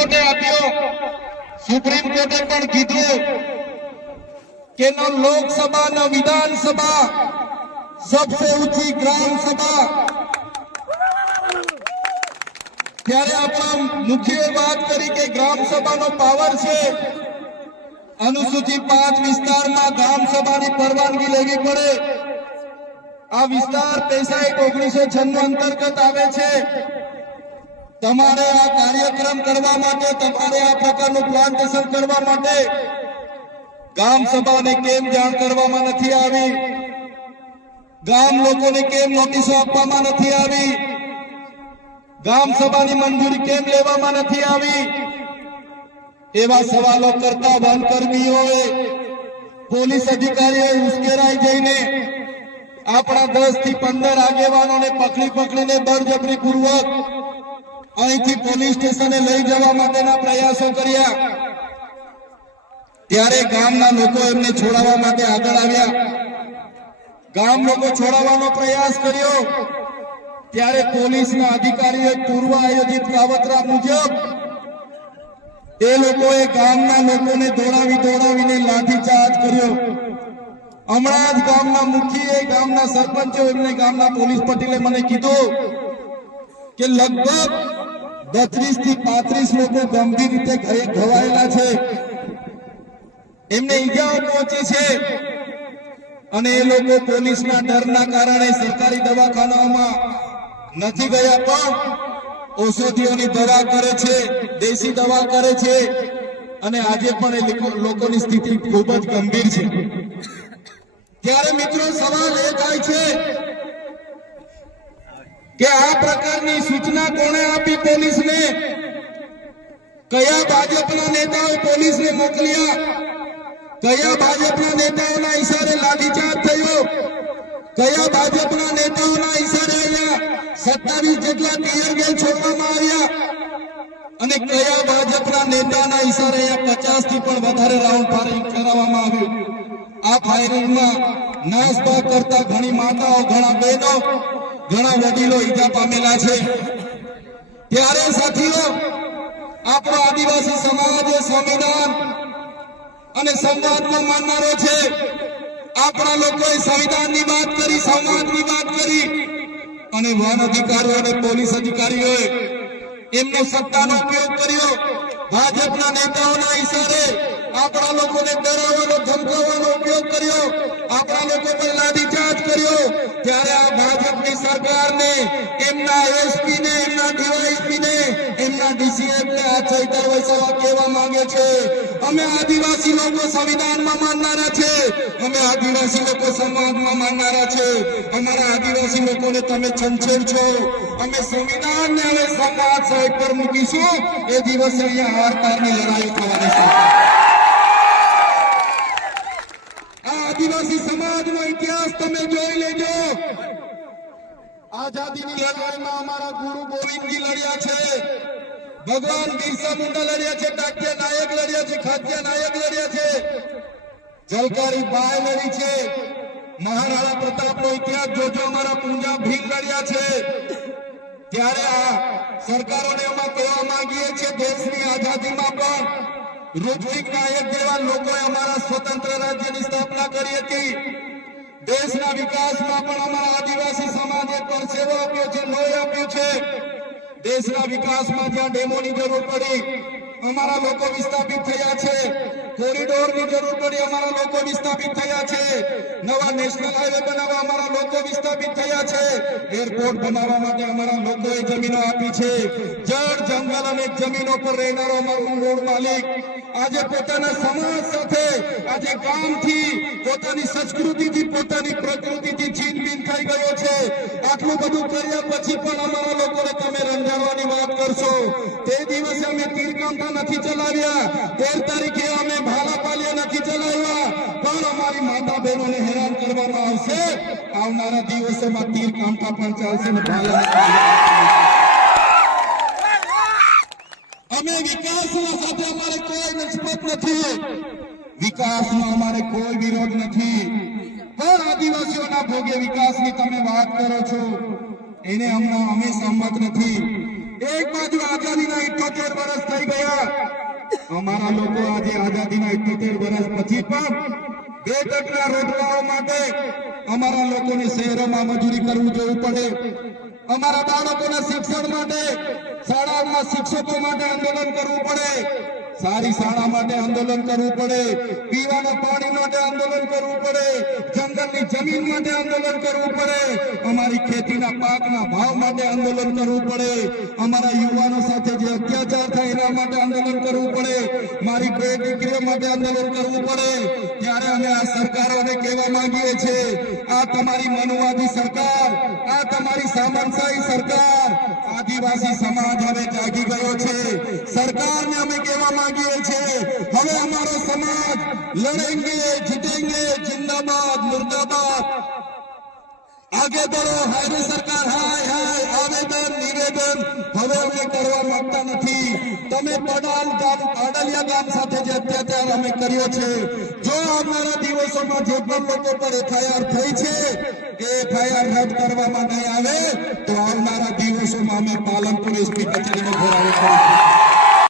કોર્ટે આપ્યો। સુપ્રીમ કોર્ટે પણ કીધું કે ન લોકસભા ન વિધાનસભા, सबसे ऊंची ग्राम सभा। ત્યારે આપણા મુખ્ય વાત કરી કે ગ્રામ સભાનો પાવર છે। અનુસૂચિત 5 વિસ્તારમાં ગ્રામ સભાની પરવાનગી લેવી પડે। આ વિસ્તાર 1996 અંતર્ગત આવે છે। તમારે આ કાર્યક્રમ કરવા માટે, તમારે આ પ્રકારનું પ્લાન્ટેશન કરવા માટે ગ્રામ સભાને કેમ જાણ કરવામાં નથી આવી? ગામ લોકોને કેમ નોટિસો આપવામાં નથી આવી? ગામ સભાની મંજૂરી કેમ લેવામાં નથી આવી? એવા સવાલો કરતા વનકર્મીઓએ, પોલીસ અધિકારીઓએ ઉશ્કેરાઈ જઈને આપણા 10 થી 15 આગેવાનોને પકડીને બળજબરીપૂર્વક અહીંથી પોલીસ સ્ટેશને લઈ જવા માટેના પ્રયાસો કર્યા। ત્યારે ગામના લોકો એમને છોડાવવા માટે આગળ આવ્યા। ગામ લોકો છોડાવવાનો પ્રયાસ કર્યો ત્યારે પોલીસના અધિકારીઓએ પૂર્વ આયોજિત કાવતરા મુજબ એ લોકોએ ગામના લોકોને દોડાવીને લાઠીચાર્જ કર્યો। હમણાં જ ગામના મુખીએ, ગામના સરપંચો, એમને ગામના પોલીસ પટેલે મને કીધું કે લગભગ 32 થી 35 લોકો ગંભીર રીતે ઘવાયેલા છે, એમને ઈજાઓ પહોંચી છે અને એ લોકો પોલીસના ડરના કારણે સરકારી દવાખાનાઓમાં નથી ગયા, પણ ઔષધિઓની દવા કરે છે, દેશી દવા કરે છે અને આજે પણ એ લોકોની સ્થિતિ ખૂબ જ ગંભીર છે। ત્યારે મિત્રો સવાલ એ થાય છે કે આ પ્રકારની સૂચના કોણે આપી પોલીસને? કયા ભાજપના નેતાઓ પોલીસને મોકલ્યા? કયા ભાજપના નેતાઓના ઈશારે લાઠીચાર્જ થયો? કયા ભાજપના નેતાઓના ઈશારે અહીંયા 27 જેટલા ટીયર ગેસ છોડવામાં આવ્યા? અને કયા ભાજપના નેતાના ઈશારે અહીંયા 50 થી પણ વધારે રાઉન્ડ ફાયરિંગ કરાવવામાં આવ્યું? આ ફાયરિંગમાં નાસભાગ કરતા ઘણી માતાઓ, ઘણા બહેનો, ઘણા વડીલો ઈજા પામેલા છે। ત્યારે સાથીઓ, આપણો આદિવાસી સમાજ એ સંવિધાન અને સંવાદનો માનનારો છે। આપણા લોકોએ સંવિધાનની વાત કરી, સંવાદની વાત કરી અને વન અધિકારીઓ અને પોલીસ અધિકારીઓએ એમનો સત્તાનો ઉપયોગ કર્યો। ભાજપના નેતાઓના ઈશારે આપણા લોકોને ડરાવવાનો, ધમકાવવાનો ઉપયોગ કર્યો, આપણા લોકો પર લાઠીચાર્જ કર્યો। ત્યારે આ ભાજપની સરકારને, એમના એસપીને, એમના ડીવાયએસપીને, એમના ડીસીએફને આ ચૈતર વૈસાવા કહેવા માંગે છે, અમે આદિવાસી લોકો સંવિધાનમાં માનનારા છે, અમે આદિવાસી લોકો સમાજમાં માનનારા છે, અમારા આદિવાસી લોકોને તમે છંછેડ છો, અમે સંવિધાનને હવે સમાજ સાઈડ પર મૂકીશું। એ દિવસે અહીંયા હાર-તારની લડાઈ થવાની છે। આદિવાસી સમાજનો ઇતિહાસ તમે જોઈ લેજો। આઝાદીની લડાઈમાં અમારા ગુરુ ગોવિંદજી લડ્યા છે, ભગવાન બિરસા મુંડા લડ્યા છે, ટાટિયા નાયક લડ્યા છે, ખાટિયા નાયક લડ્યા છે, ઝલકારી બાઈ લડી છે, મહારાણા પ્રતાપનો ઇતિહાસ જોજો, અમારા પૂંજા ભીલ લડ્યા છે। ત્યારે આ સરકારોને અમે કહેવા માંગીએ છીએ, દેશની આઝાદીમાં પણ ઋત્વિક નાયક જેવા લોકોએ અમારા સ્વતંત્ર રાજ્યની સ્થાપના કરી હતી। દેશના વિકાસમાં પણ અમારા આદિવાસી સમાજે પરસેવો આપ્યો છે, લોહી આપ્યું છે। દેશના વિકાસમાં જ્યાં ડેમોની જરૂર પડી, અમારા લોકો વિસ્થાપિત થયા છે। કોરિડોરની જરૂર પડી, અમારા લોકો વિસ્થાપિત થયા છે। નવા નેશનલ હાઈવે બનાવવા અમારા લોકો વિસ્થાપિત થયા છે। એરપોર્ટ બનાવવા માટે અમારા લોકોએ જમીનો આપી છે। જળ, જંગલ અને જમીનો પર રહેનારો અમારો મૂળ માલિક આજે પોતાના સમાજ સાથે, આજે ગામથી, પોતાની સંસ્કૃતિથી, પોતાની પ્રકૃતિથી છીનબીન થઈ ગયો છે। આટલું બધું કર્યા પછી પણ અમારા લોકોને તમે રંજાડવાની વાત કરશો? તે દિવસે અમે તીરકાંઠા નથી ચલાવ્યા, 13 તારીખે અમે ભાલાપાલિયા નથી ચલાવ્યા, પણ અમારી માતા બહેનોને હેરાન કરવામાં આવશે। આવનારા દિવસોમાં તીરકાંઠા પણ ચાલશે ને ભાલા। અમે વિકાસના સાથે અમારે કોઈ નિસ્બત નથી, વિકાસનો અમારે કોઈ વિરોધ નથી, પણ આદિવાસીઓના ભોગે વિકાસની તમે વાત કરો છો, એને હમણાં અમે સંમત નથી। એક બાજુ આઝાદીના 78 વર્ષ થઈ ગયા, અમારા લોકો આજે આઝાદીના 78 વર્ષ પછી પણ 2 ટકના રોટલાઓ માટે અમારા લોકોને શહેરોમાં મજૂરી કરવું જવું પડે, અમારા બાળકોના શિક્ષણ માટે શાળાઓમાં શિક્ષકો માટે આંદોલન કરવું પડે, સારી શાળા માટે આંદોલન કરવું પડે, પીવાના પાણી માટે આંદોલન કરવું પડે, જંગલની જમીન માટે આંદોલન કરવું પડે, અમારી ખેતીના પાકના ભાવ માટે આંદોલન કરવું પડે, અમારા યુવાનો સાથે જે અત્યાચાર થાય એના માટે આંદોલન કરવું પડે, મારી 2 દીકરીઓ માટે આંદોલન કરવું પડે. ત્યારે અમે આ સરકારોને કહેવા માંગીએ છીએ, આ તમારી મનુવાદી સરકાર, આ તમારી સામંતશાહી સરકાર, આદિવાસી સમાજ હવે જાગી ગયો છે. સરકારને અમે કહેવા માંગીએ છીએ, હવે અમારો સમાજ લડેંગે જીતેંગે, જિંદાબાદ મુર્દાબાદ, આગે बढ़ो. હાય સરકાર, હાય હાય, આવેદન નિવેદન હવે અમે કરવા માંગતા નથી. તમે પાડલિયા ગામ સાથે જે અત્યાચાર અમે કર્યો છે, જો આવનારા દિવસોમાં જે પણ લોકો પર FIR થઈ છે એ FIR રદ કરવામાં નહીં આવે તો આવનારા દિવસોમાં અમે પાલનપુર SP કચેરીનો ઘેરાવો કરીશું.